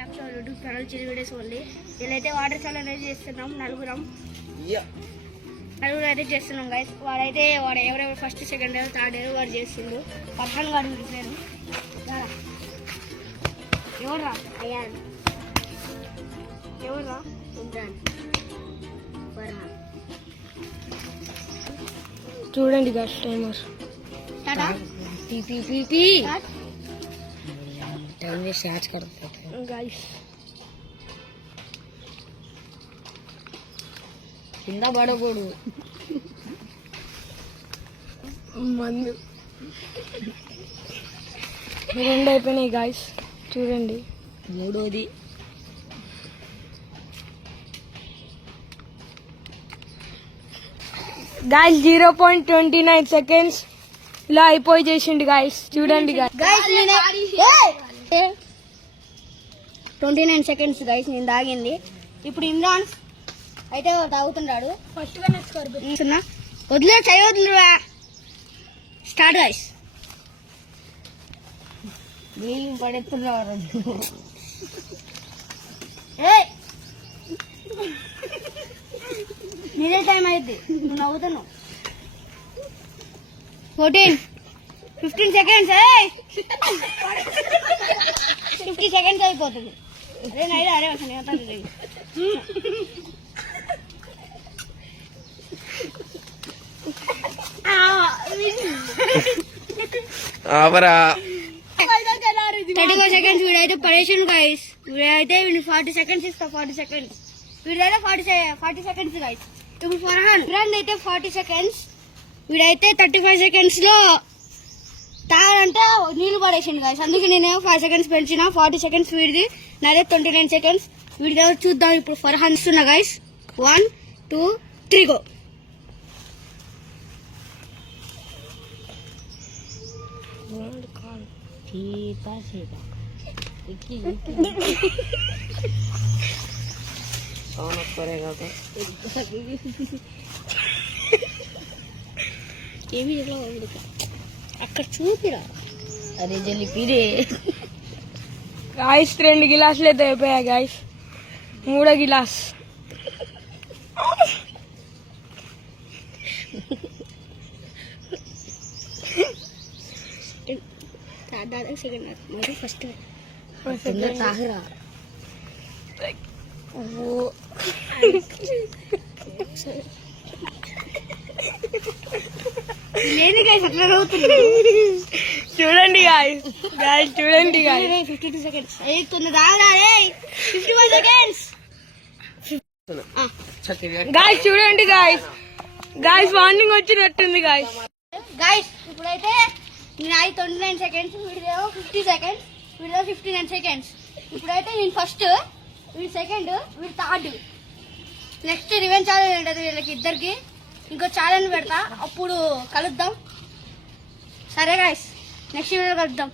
Back to YouTube channel chill videos only. వీళ్ళైతే water challenge అనేది చేస్తున్నాం. నలుగురు అయితే చేస్తున్నాం గైస్. వాడు ఎవరెవరు ఫస్ట్ సెకండ్ థర్డ్ వాడు చేస్తుండు. పర్సన్ వాడు నేను ఎవర్రా అయ్యాను ఎవర్రా చూడండి గైస్ టైమర్ టాటా टाइम में सर्च करते हैं गाइस. కింద పడకూడదు మందు రెండు అయిపోయినాయి గాయస్. చూడండి మూడోది గాయస్ 0.29 seconds ఇలా అయిపోయి చేసిండు గాయస్. చూడండి గాయస్ 29 seconds గాయస్ నేను తాగింది. ఇప్పుడు ఇమ్రాన్ అయితే తాగుతున్నాడు. ఫస్ట్ వదిలే చేయ వదిలేవా. Start guys. నీళ్ళు పడేస్తున్నారు. నీదే టైం అయింది. నువ్వు నవ్వుతున్నావు. 14 15 seconds. 50 seconds అయిపోతుంది. అరే ఆవరా 34 seconds. వీడైతే పరేషన్ గైస్. వీడైతే 40 seconds ఇస్తా. 40 seconds వీడైతే 40 seconds గైస్. ఇప్పుడు ఫర్హాన్ అయితే 40 seconds. వీడైతే 35 seconds లో తాగంటే నీళ్ళు పడేసిండు గైస్. అందుకే నేను 5 seconds పెంచిన. 40 seconds వీడిది, నాదే 29 seconds. వీడి చూద్దాం ఇప్పుడు. ఫర్హాన్ ఇస్తున్నా గైస్. 1 2 3 గో. ఏమి అక్కడ చూపిరా. అరే జల్లిపిరే గాయస్. 2 గిలాసులు అయితే అయిపోయాయి గాయస్. 3వ గిలాస్ సెకండ్ ఫస్ట్ తాగరా. లేని గైస్ అట్లా అవుతుంది. చూడండి గాయస్. చూడండి గాయస్. 52 seconds. తాగరా 51 seconds. గాయస్ చూడండి గాయస్ వార్నింగ్ వచ్చినట్టుంది గాయస్. ఇప్పుడైతే నేను 29 seconds. Video 50 seconds. Video 59 seconds. ఇప్పుడైతే నేను ఫస్ట్, వీడు సెకండ్, వీడు థర్డ్. నెక్స్ట్ రివెంజ్ ఛాలెంజ్ ఉంటుంది వీళ్ళకి ఇద్దరికి. ఇంకో ఛాలెంజ్ పెడతా, అప్పుడు కలుద్దాం. సరే గాయస్, నెక్స్ట్ వీడియో కలుద్దాం.